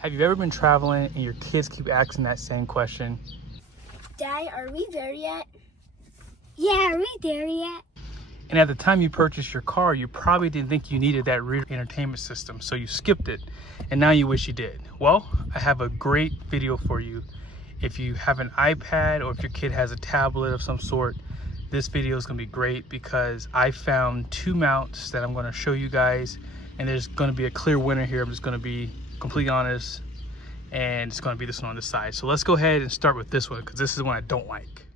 Have you ever been traveling and your kids keep asking that same question? Dad, are we there yet? Yeah, are we there yet? And at the time you purchased your car, you probably didn't think you needed that rear entertainment system, so you skipped it, and now you wish you did. Well, I have a great video for you. If you have an iPad or if your kid has a tablet of some sort, this video is going to be great because I found two mounts that I'm going to show you guys, and there's going to be a clear winner here. I'm just going to be completely honest, and it's going to be this one on the side. So let's go ahead and start with this one because this is the one I don't like.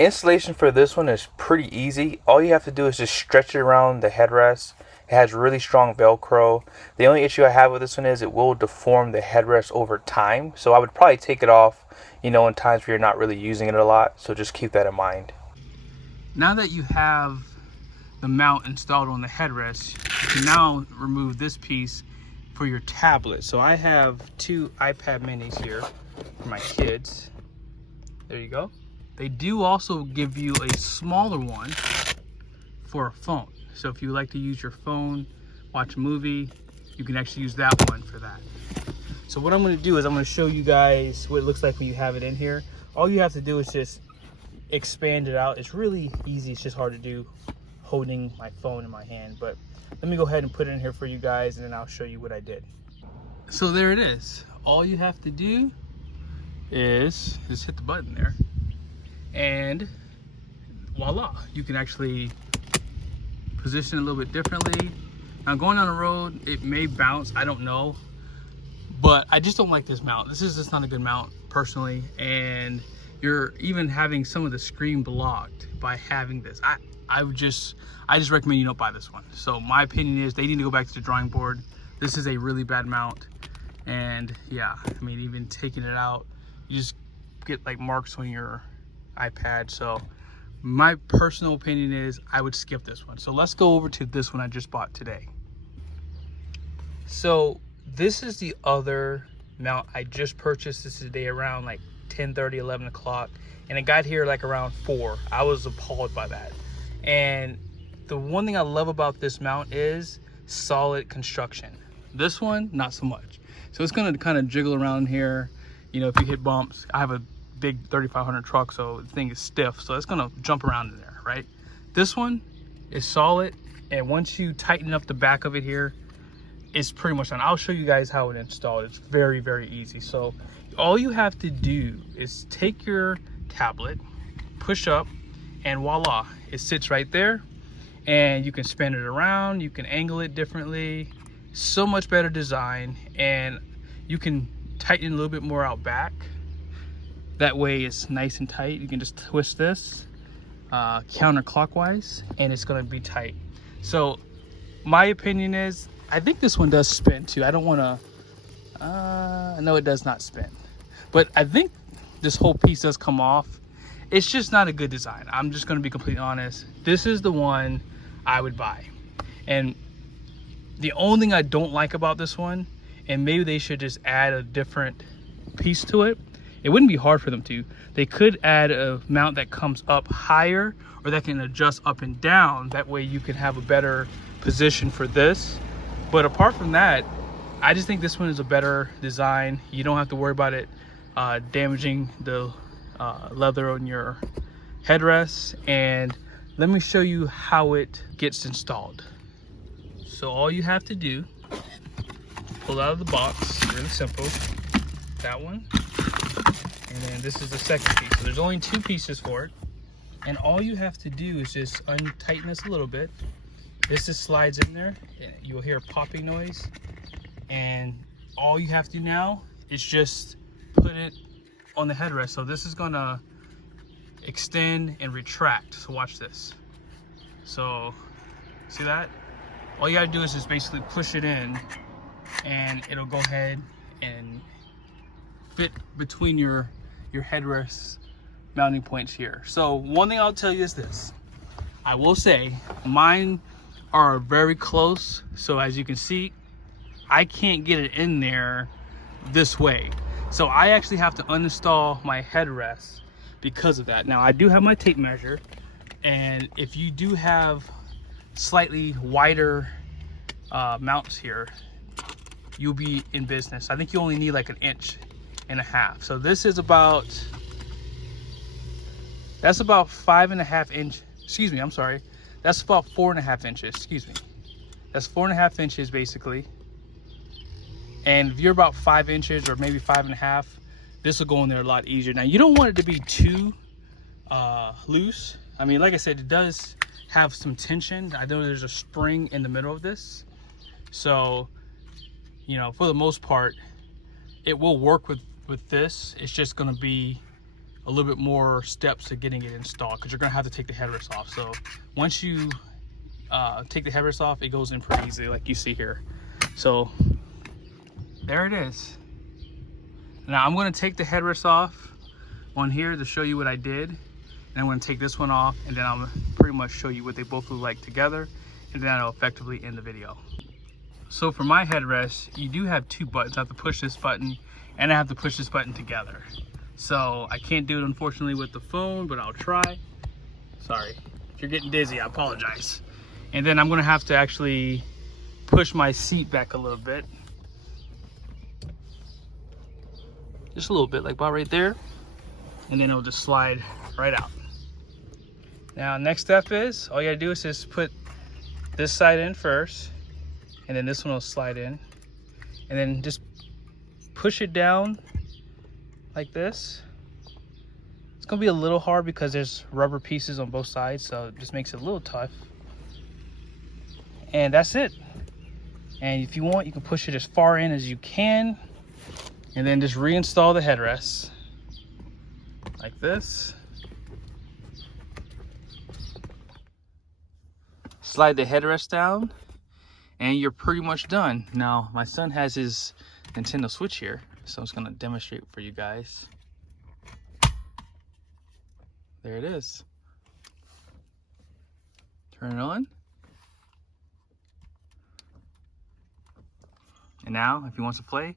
Installation for this one is pretty easy. All you have to do is just stretch it around the headrest. It has really strong Velcro. The only issue I have with this one is it will deform the headrest over time. So I would probably take it off, in times where you're not really using it a lot. So just keep that in mind. Now that you have the mount installed on the headrest, you can now remove this piece for your tablet. So I have two iPad minis here for my kids. There you go. They do also give you a smaller one for a phone. So if you like to use your phone, watch a movie, you can actually use that one for that. So what I'm going to do is I'm going to show you guys what it looks like when you have it in here. All you have to do is just expand it out. It's really easy. It's just hard to do holding my phone in my hand. But let me go ahead and put it in here for you guys, and then I'll show you what I did. So there it is. All you have to do is just hit the button there, and voila, you can actually position it a little bit differently. Now going on the road, it may bounce, I don't know, but I just don't like this mount. This is just not a good mount personally, and you're even having some of the screen blocked by having this. I just recommend you don't buy this one. So my opinion is they need to go back to the drawing board. This is a really bad mount, and yeah, I mean, even taking it out, you just get like marks on your iPad. So my personal opinion is I would skip this one. So let's go over to this one I just bought today. So this is the other mount I just purchased this today around like 10:30, 11 o'clock, and it got here like around 4. I was appalled by that. And the one thing I love about this mount is solid construction. This one, not so much. So it's going to kind of jiggle around here. If you hit bumps, I have a big 3500 truck, so the thing is stiff, so it's going to jump around in there, right? This one is solid, and once you tighten up the back of it here, it's pretty much done. I'll show you guys how it installed. It's very, very easy. So all you have to do is take your tablet, push up, and voila, it sits right there, and you can spin it around, you can angle it differently. So much better design, and you can tighten a little bit more out back. That way it's nice and tight. You can just twist this counterclockwise, and it's going to be tight. So my opinion is I think this one does spin too. I don't want to no, it does not spin, but I think this whole piece does come off. It's just not a good design. I'm just going to be completely honest. This is the one I would buy. And the only thing I don't like about this one, and maybe they should just add a different piece to it. It wouldn't be hard for them to. They could add a mount that comes up higher, or that can adjust up and down. That way you can have a better position for this. But apart from that, I just think this one is a better design. You don't have to worry about it damaging the leather on your headrest. And let me show you how it gets installed. So all you have to do, pull out of the box, really simple, that one, and then this is the second piece. So there's only 2 pieces for it, and all you have to do is just untighten this a little bit. This just slides in there, and you'll hear a popping noise, and all you have to do now is just put it on the headrest. So this is gonna extend and retract. So watch this. So see that? All you gotta do is just basically push it in, and it'll go ahead and fit between your headrest mounting points here. So one thing I'll tell you is this. I will say mine are very close. So as you can see, I can't get it in there this way. So I actually have to uninstall my headrest because of that. Now I do have my tape measure, and if you do have slightly wider mounts here, you'll be in business. I think you only need like 1.5 inches. So this is about, that's about 5.5 inch, excuse me, I'm sorry. That's about 4.5 inches, excuse me. That's 4.5 inches basically. And if you're about 5 inches or maybe 5.5, this will go in there a lot easier. Now you don't want it to be too loose. I mean, like I said, it does have some tension. I know there's a spring in the middle of this. So, you know, for the most part, it will work with this. It's just gonna be a little bit more steps to getting it installed because you're gonna have to take the headrest off. So once you take the headrest off, it goes in pretty easily like you see here. So there it is. Now I'm gonna take the headrest off on here to show you what I did. And I'm gonna take this one off, and then I'll pretty much show you what they both look like together, and then I'll effectively end the video. So for my headrest, you do have 2 buttons. I have to push this button, and I have to push this button together. So I can't do it unfortunately with the phone, but I'll try. Sorry, if you're getting dizzy, I apologize. And then I'm gonna have to actually push my seat back a little bit. Just a little bit, like about right there. And then it'll just slide right out. Now, next step is, all you gotta do is just put this side in first, and then this one will slide in. And then just push it down like this. It's gonna be a little hard because there's rubber pieces on both sides, so it just makes it a little tough. And that's it. And if you want, you can push it as far in as you can, and then just reinstall the headrest like this. Slide the headrest down, and you're pretty much done. Now, my son has his Nintendo Switch here, so I'm just gonna demonstrate for you guys. There it is. Turn it on. And now, if he wants to play,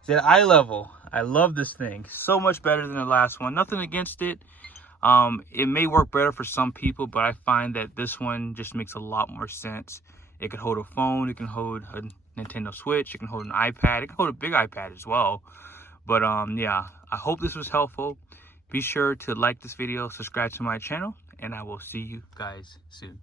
it's at eye level. I love this thing. So much better than the last one. Nothing against it. It may work better for some people, but I find that this one just makes a lot more sense. It can hold a phone, it can hold a Nintendo Switch, it can hold an iPad, it can hold a big iPad as well. But yeah, I hope this was helpful. Be sure to like this video, subscribe to my channel, and I will see you guys soon.